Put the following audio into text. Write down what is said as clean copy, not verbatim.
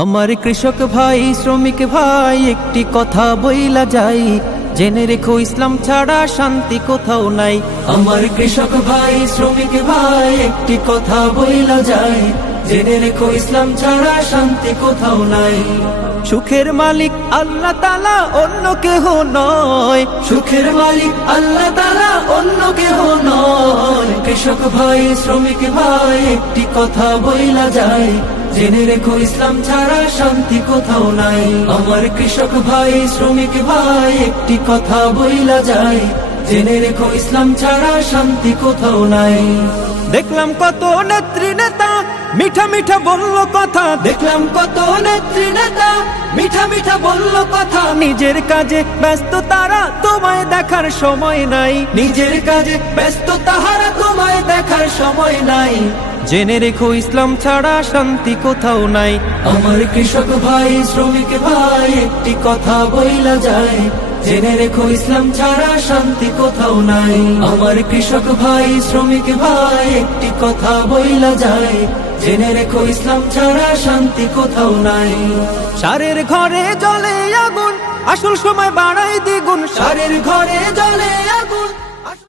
আমার কৃষক ভাই শ্রমিক ভাই একটি কথা বইলা যাই, জেনে রেখো ইসলাম ছাড়া শান্তি কোথাও নাই। আমার কৃষক ভাই শ্রমিক ভাই একটি কথা বইলা যাই, জেনে রেখো ইসলাম ছাড়া শান্তি কোথাও নাই। সুখের মালিক আল্লাহ তাআলা অন্য কেহ নয়, সুখের মালিক আল্লাহ তাআলা অন্য কেহ নয়। কৃষক ভাই শ্রমিক ভাই একটি কথা বইলা যায়, জেনে রেখো ইসলাম ছাড়া শান্তি কোথাও নাই। আমার কৃষক ভাই শ্রমিক ভাই একটি কথা বইলা যায়, জেনে রেখো ইসলাম ছাড়া শান্তি কোথাও নাই। দেখলাম কত নেত্রী নেতা মিঠা মিঠা বলল কথা, দেখলাম কত নেত্রী নেতা মিঠা মিঠা বলল কথা। নিজের কাজে ব্যস্ত তারা তোমায় দেখার সময় নাই, নিজের কাজে ব্যস্ত তাহারা তোমায় দেখার সময় নাই। জেনে রেখো ইসলাম ছাড়া শান্তি কোথাও নাই। আমার কৃষক ভাই শ্রমিক ভাই একটি কথা বইলা যায়, জেনে রেখো ইসলাম ছাড়া শান্তি কোথাও নাই। আমার কৃষক ভাই শ্রমিক ভাই একটি কথা বইলা যায়, জেনে রেখো ইসলাম ছাড়া শান্তি কোথাও নাই। সারের ঘরে জ্বলে আগুন, আসল সময় বাড়াই দ্বিগুণ। সারের ঘরে জ্বলে আগুন,